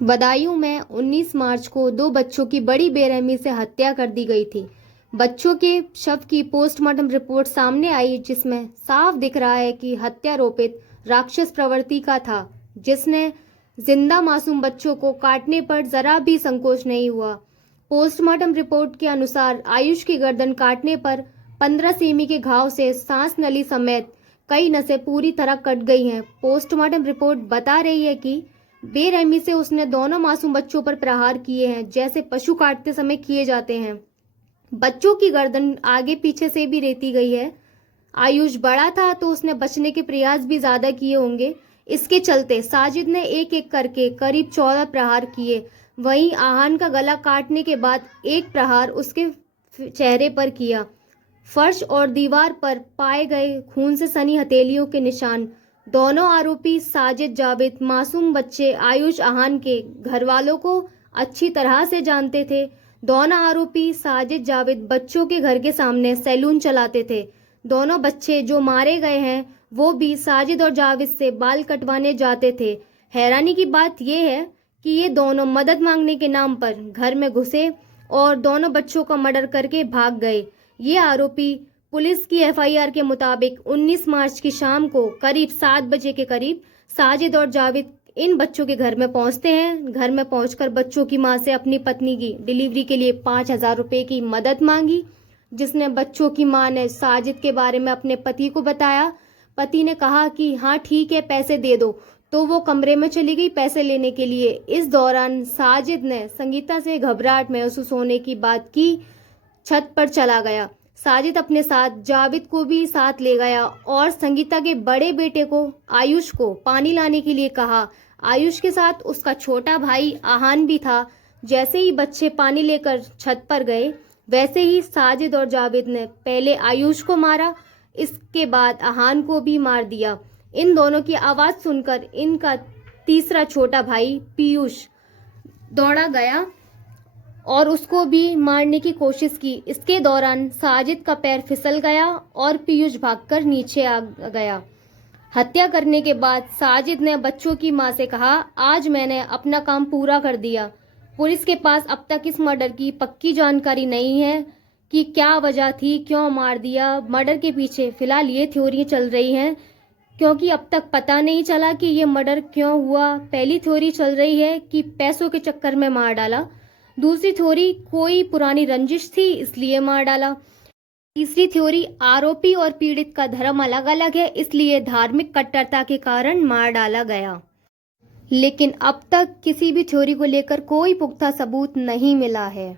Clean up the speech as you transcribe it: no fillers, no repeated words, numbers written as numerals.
बदायूं में 19 मार्च को दो बच्चों की बड़ी बेरहमी से हत्या कर दी गई थी। बच्चों के शव की पोस्टमार्टम रिपोर्ट सामने आई, जिसमें साफ दिख रहा है कि हत्यारोपित राक्षस प्रवृत्ति का था, जिसने जिंदा मासूम बच्चों को काटने पर जरा भी संकोच नहीं हुआ। पोस्टमार्टम रिपोर्ट के अनुसार आयुष की गर्दन काटने पर 15 सेमी के घाव से सांस नली समेत कई नसें पूरी तरह कट गई हैं। पोस्टमार्टम रिपोर्ट बता रही है कि बेरहमी से उसने दोनों मासूम बच्चों पर प्रहार किए हैं, जैसे पशु काटते समय किए जाते हैं। बच्चों की गर्दन आगे पीछे से भी रेती गई है। आयुष बड़ा था तो उसने बचने के प्रयास भी ज्यादा किए होंगे। इसके चलते साजिद ने एक एक करके करीब 14 प्रहार किए। वहीं आहान का गला काटने के बाद एक प्रहार उसके चेहरे पर किया। फर्श और दीवार पर पाए गए खून से सनी हथेलियों के निशान दोनों आरोपी साजिद जावेद मासूम बच्चे आयुष आहान के घर वालों को अच्छी तरह से जानते थे। दोनों आरोपी साजिद जावेद बच्चों के घर के सामने सैलून चलाते थे। दोनों बच्चे जो मारे गए हैं वो भी साजिद और जावेद से बाल कटवाने जाते थे। हैरानी की बात यह है कि ये दोनों मदद मांगने के नाम पर घर में घुसे और दोनों बच्चों का मर्डर करके भाग गए। ये आरोपी पुलिस की एफआईआर के मुताबिक 19 मार्च की शाम को करीब 7 बजे के करीब साजिद और जावेद इन बच्चों के घर में पहुंचते हैं। घर में पहुंचकर बच्चों की मां से अपनी पत्नी की डिलीवरी के लिए 5,000 रुपए की मदद मांगी, जिसने बच्चों की मां ने साजिद के बारे में अपने पति को बताया। पति ने कहा कि हाँ ठीक है, पैसे दे दो, तो वो कमरे में चली गई पैसे लेने के लिए। इस दौरान साजिद ने संगीता से घबराहट महसूस होने की बात की, छत पर चला गया। साजिद अपने साथ जावेद को भी साथ ले गया और संगीता के बड़े बेटे को आयुष को पानी लाने के लिए कहा। आयुष के साथ उसका छोटा भाई आहान भी था। जैसे ही बच्चे पानी लेकर छत पर गए, वैसे ही साजिद और जावेद ने पहले आयुष को मारा, इसके बाद आहान को भी मार दिया। इन दोनों की आवाज सुनकर इनका तीसरा छोटा भाई पीयूष दौड़ा गया और उसको भी मारने की कोशिश की। इसके दौरान साजिद का पैर फिसल गया और पीयूष भागकर नीचे आ गया। हत्या करने के बाद साजिद ने बच्चों की मां से कहा, आज मैंने अपना काम पूरा कर दिया। पुलिस के पास अब तक इस मर्डर की पक्की जानकारी नहीं है कि क्या वजह थी, क्यों मार दिया। मर्डर के पीछे फिलहाल ये थ्योरी चल रही हैं, क्योंकि अब तक पता नहीं चला कि ये मर्डर क्यों हुआ। पहली थ्योरी चल रही है कि पैसों के चक्कर में मार डाला। दूसरी थ्योरी कोई पुरानी रंजिश थी इसलिए मार डाला। तीसरी थ्योरी आरोपी और पीड़ित का धर्म अलग अलग है, इसलिए धार्मिक कट्टरता के कारण मार डाला गया। लेकिन अब तक किसी भी थ्योरी को लेकर कोई पुख्ता सबूत नहीं मिला है।